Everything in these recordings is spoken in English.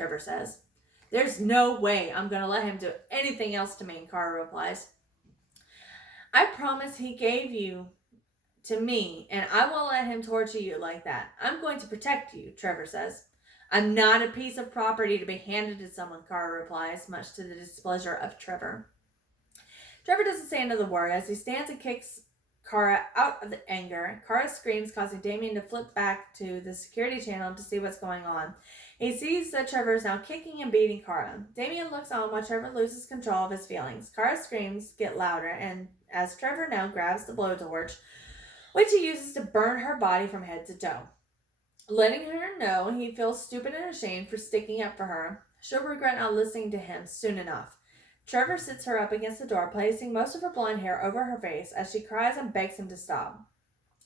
Trevor says. There's no way I'm going to let him do anything else to me, Kara replies. I promise he gave you to me, and I won't let him torture you like that. I'm going to protect you, Trevor says. I'm not a piece of property to be handed to someone, Kara replies, much to the displeasure of Trevor. Trevor doesn't say another word as he stands and kicks Kara out of the anger. Kara screams, causing Damien to flip back to the security channel to see what's going on. He sees that Trevor is now kicking and beating Kara. Damien looks on while Trevor loses control of his feelings. Kara's screams get louder, and as Trevor now grabs the blowtorch, which he uses to burn her body from head to toe, letting her know he feels stupid and ashamed for sticking up for her. She'll regret not listening to him soon enough. Trevor sits her up against the door, placing most of her blonde hair over her face as she cries and begs him to stop.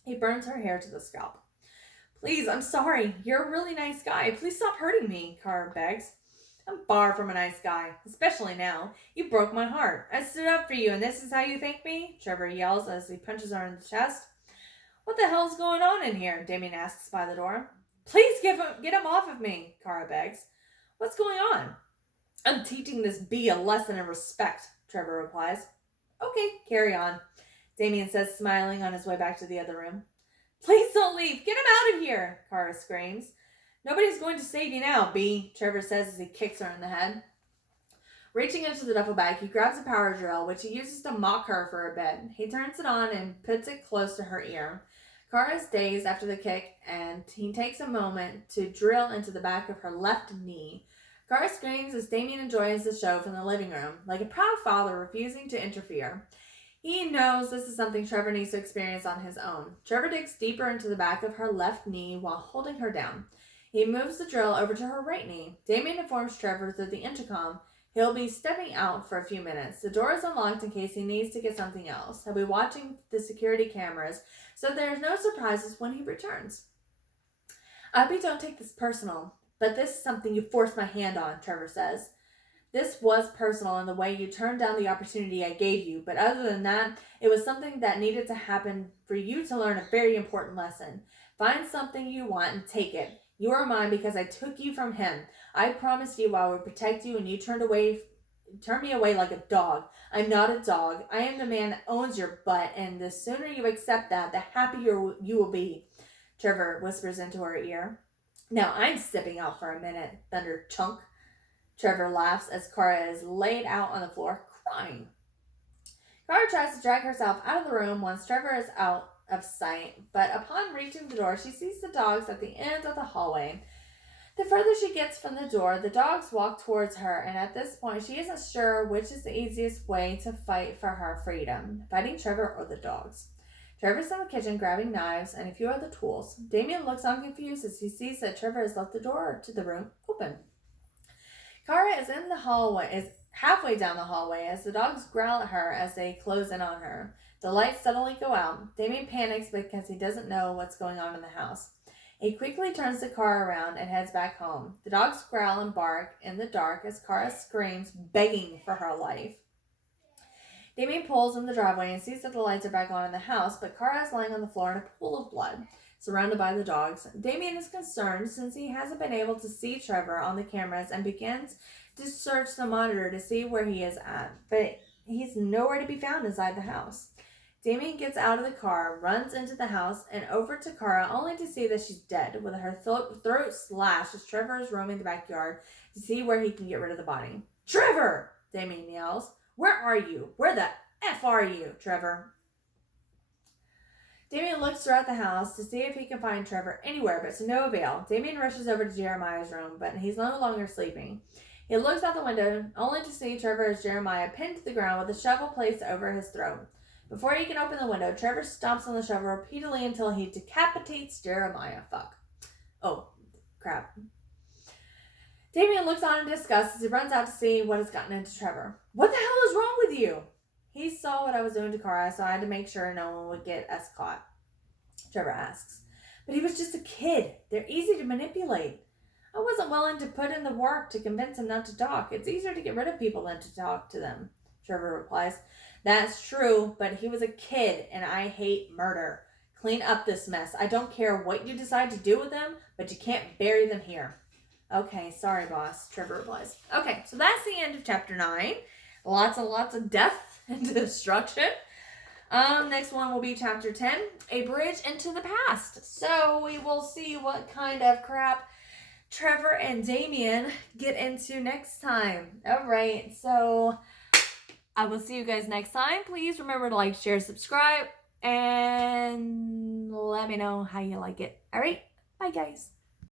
He burns her hair to the scalp. Please, I'm sorry. You're a really nice guy. Please stop hurting me, Kara begs. I'm far from a nice guy, especially now. You broke my heart. I stood up for you, and this is how you thank me? Trevor yells as he punches her in the chest. What the hell's going on in here? Damien asks by the door. Please get him off of me, Kara begs. What's going on? I'm teaching this bee a lesson in respect, Trevor replies. Okay, carry on, Damien says, smiling on his way back to the other room. Please don't leave. Get him out of here, Kara screams. Nobody's going to save you now, Bee, Trevor says as he kicks her in the head. Reaching into the duffel bag, he grabs a power drill, which he uses to mock her for a bit. He turns it on and puts it close to her ear. Kara is dazed after the kick, and he takes a moment to drill into the back of her left knee. Kara screams as Damien enjoys the show from the living room, like a proud father refusing to interfere. He knows this is something Trevor needs to experience on his own. Trevor digs deeper into the back of her left knee while holding her down. He moves the drill over to her right knee. Damien informs Trevor through the intercom he'll be stepping out for a few minutes. The door is unlocked in case he needs to get something else. He'll be watching the security cameras, so there's no surprises when he returns. I hope you don't take this personal, but this is something you forced my hand on, Trevor says. This was personal in the way you turned down the opportunity I gave you, but other than that, it was something that needed to happen for you to learn a very important lesson. Find something you want and take it. You are mine because I took you from him. I promised you I would protect you, and you turned me away like a dog. I'm not a dog. I am the man that owns your butt, and the sooner you accept that, the happier you will be, Trevor whispers into her ear. Now I'm stepping out for a minute, thundered Chunk. Trevor laughs as Kara is laid out on the floor, crying. Kara tries to drag herself out of the room once Trevor is out of sight, but upon reaching the door, she sees the dogs at the end of the hallway. The further she gets from the door, the dogs walk towards her, and at this point, she isn't sure which is the easiest way to fight for her freedom, fighting Trevor or the dogs. Trevor's in the kitchen grabbing knives and a few other tools. Damien looks on confused as he sees that Trevor has left the door to the room open. Kara is halfway down the hallway as the dogs growl at her as they close in on her. The lights suddenly go out. Damien panics because he doesn't know what's going on in the house. He quickly turns the car around and heads back home. The dogs growl and bark in the dark as Kara screams, begging for her life. Damien pulls in the driveway and sees that the lights are back on in the house, but Kara is lying on the floor in a pool of blood, surrounded by the dogs. Damien is concerned since he hasn't been able to see Trevor on the cameras and begins to search the monitor to see where he is at, but he's nowhere to be found inside the house. Damien gets out of the car, runs into the house, and over to Kara, only to see that she's dead, with her throat slashed as Trevor is roaming the backyard to see where he can get rid of the body. Trevor! Damien yells. Where are you? Where the F are you, Trevor? Damien looks throughout the house to see if he can find Trevor anywhere, but to no avail. Damien rushes over to Jeremiah's room, but he's no longer sleeping. He looks out the window, only to see Trevor as Jeremiah pinned to the ground with a shovel placed over his throat. Before he can open the window, Trevor stomps on the shovel repeatedly until he decapitates Jeremiah. Fuck. Oh, crap. Damien looks on in disgust as he runs out to see what has gotten into Trevor. What the hell is wrong with you? He saw what I was doing to Kara, so I had to make sure no one would get us caught, Trevor asks. But he was just a kid. They're easy to manipulate. I wasn't willing to put in the work to convince him not to talk. It's easier to get rid of people than to talk to them, Trevor replies. That's true, but he was a kid, and I hate murder. Clean up this mess. I don't care what you decide to do with them, but you can't bury them here. Okay, sorry, boss. Trevor replies. Okay, so that's the end of chapter 9. Lots and lots of death and destruction. Next one will be chapter 10, A Bridge into the Past. So we will see what kind of crap Trevor and Damien get into next time. All right, so I will see you guys next time. Please remember to like, share, subscribe, and let me know how you like it. All right, bye guys.